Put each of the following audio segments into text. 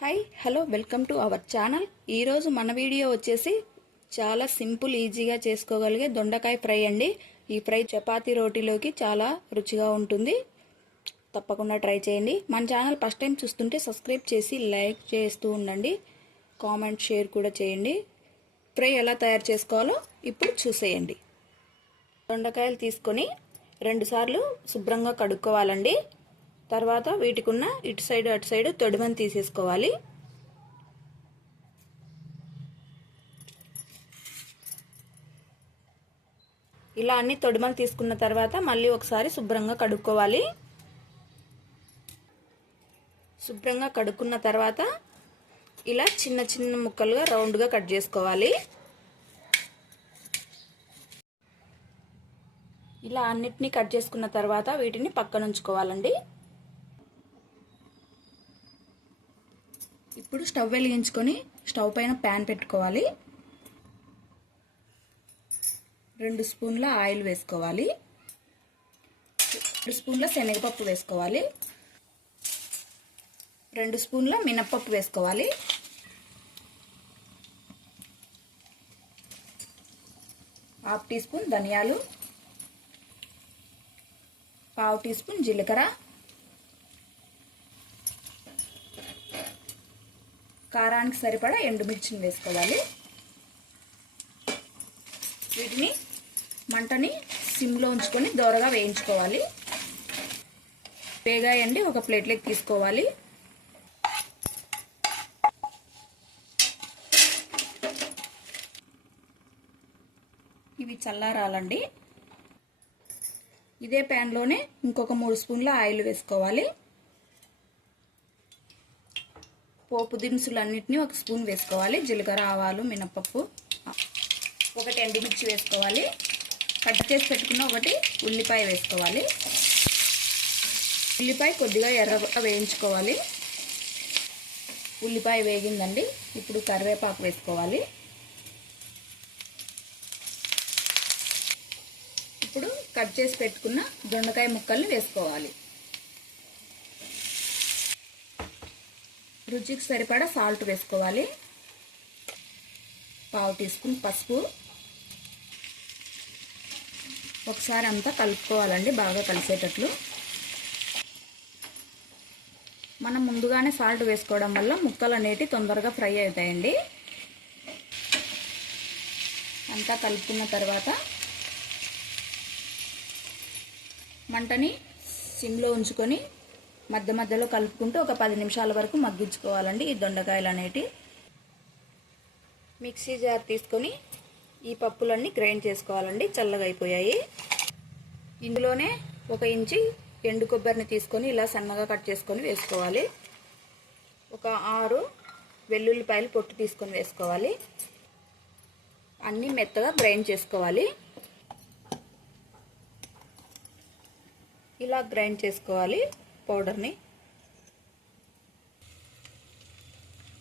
Hi hello welcome to our channel ఈరోజు మన video వచ్చేసి చాలా సింపుల్ ఈజీగా చేసుకోగలిగే దొండకాయ ఫ్రై అండి. ఈ ఫ్రై చపాతీ రోటీలోకి చాలా రుచిగా ఉంటుంది. తప్పకుండా ట్రై చేయండి. మన ఛానల్ ఫస్ట్ టైం చూస్తుంటే సబ్స్క్రైబ్ చేసి లైక్ చేస్తూ ఉండండి. కామెంట్ షేర్ కూడా చేయండి. ఫ్రై ఎలా తయారు చేసుకోవాలో ఇప్పుడు చూసేయండి. దొండకాయలు తీసుకొని రెండుసార్లు శుభ్రంగా కడుక్కోవాలండి. తర్వాత వీటికున్న ఇటు సైడ్ అటు సైడ్ తొడిమని తీసేసుకోవాలి. ఇలా అన్ని తొడిమలు తీసుకున్న తర్వాత మళ్ళీ ఒకసారి శుభ్రంగా కడుక్కోవాలి. శుభ్రంగా కడుక్కున్న తర్వాత ఇలా చిన్న చిన్న ముక్కలుగా రౌండ్గా కట్ చేసుకోవాలి. ఇలా అన్నిటినీ కట్ చేసుకున్న తర్వాత వీటిని పక్కన ఉంచుకోవాలండి ఇప్పుడు స్టవ్ వెలిగించుకొని స్టవ్ పైన ప్యాన్ పెట్టుకోవాలి. రెండు స్పూన్ల ఆయిల్ వేసుకోవాలి. రెండు స్పూన్ల శనగపప్పు వేసుకోవాలి. రెండు స్పూన్ల మినప్పప్పు వేసుకోవాలి. హాఫ్ టీ స్పూన్ ధనియాలు. పావు టీ స్పూన్ జీలకర్ర. కారానికి సరిపడా ఎండుమిర్చిని వేసుకోవాలి. వీటిని మంటని సిమ్లో ఉంచుకొని దోరగా వేయించుకోవాలి. వేగాయండి ఒక ప్లేట్లోకి తీసుకోవాలి. ఇవి చల్లారాలండి. ఇదే ప్యాన్లోనే ఇంకొక మూడు స్పూన్ల ఆయిల్ వేసుకోవాలి. పోపు దినుసులు అన్నిటిని ఒక స్పూన్ వేసుకోవాలి. జీలకర్ర ఆవాలు మినపప్పు ఒకటి ఎండుమిర్చి వేసుకోవాలి. కట్ చేసి పెట్టుకున్న ఒకటి ఉల్లిపాయ వేసుకోవాలి. ఉల్లిపాయ కొద్దిగా ఎర్రగా వేయించుకోవాలి. ఉల్లిపాయ వేగిందండి. ఇప్పుడు కరివేపాకు వేసుకోవాలి. ఇప్పుడు కట్ చేసి పెట్టుకున్న దొండకాయ ముక్కల్ని వేసుకోవాలి. రుచికి సరిపడా సాల్ట్ వేసుకోవాలి. పావు టీ స్పూన్ పసుపు. ఒకసారి అంతా కలుపుకోవాలండి బాగా కలిసేటట్లు. మనం ముందుగానే సాల్ట్ వేసుకోవడం వల్ల ముక్కలు అనేటివి తొందరగా ఫ్రై అవుతాయండి. అంతా కలుపుకున్న తర్వాత మంటని సిమ్లో ఉంచుకొని మధ్య మధ్యలో కలుపుకుంటూ ఒక పది నిమిషాల వరకు మగ్గించుకోవాలండి ఈ దొండకాయలు అనేటి. మిక్సీ జార్ తీసుకొని ఈ పప్పులన్నీ గ్రైండ్ చేసుకోవాలండి చల్లగా అయిపోయాయి. ఇందులోనే ఒక ఇంచి ఎండు కొబ్బరిని తీసుకొని ఇలా సన్నగా కట్ చేసుకొని వేసుకోవాలి. ఒక ఆరు వెల్లుల్లిపాయలు పొట్టు తీసుకొని వేసుకోవాలి. అన్నీ మెత్తగా గ్రైండ్ చేసుకోవాలి. ఇలా గ్రైండ్ చేసుకోవాలి. పౌడర్ని.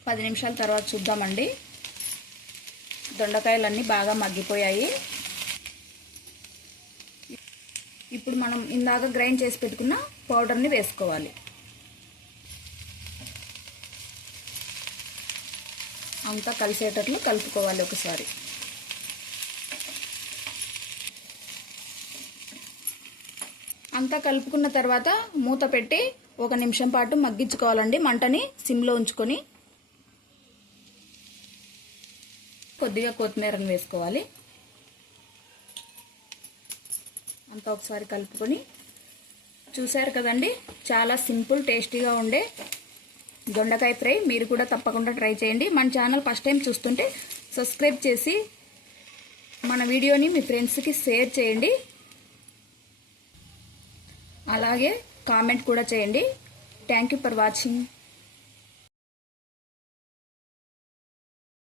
పది నిమిషాల తర్వాత చూద్దామండి. దొండకాయలన్నీ బాగా మగ్గిపోయాయి. ఇప్పుడు మనం ఇందాక గ్రైండ్ చేసి పెట్టుకున్న పౌడర్ని వేసుకోవాలి. అంతా కలిసేటట్లు కలుపుకోవాలి ఒకసారి. అంతా కలుపుకున్న తర్వాత మూత పెట్టి ఒక నిమిషం పాటు మగ్గించుకోవాలండి. మంటని సిమ్లో ఉంచుకొని కొద్దిగా కొత్తిమీరని వేసుకోవాలి. అంతా ఒకసారి కలుపుకొని చూశారు కదండి చాలా సింపుల్ టేస్టీగా ఉండే దొండకాయ ఫ్రై. మీరు కూడా తప్పకుండా ట్రై చేయండి. మన ఛానల్ ఫస్ట్ టైం చూస్తుంటే సబ్స్క్రైబ్ చేసి మన వీడియోని మీ ఫ్రెండ్స్కి షేర్ చేయండి. అలాగే కామెంట్ కూడా చేయండి. Thank you for watching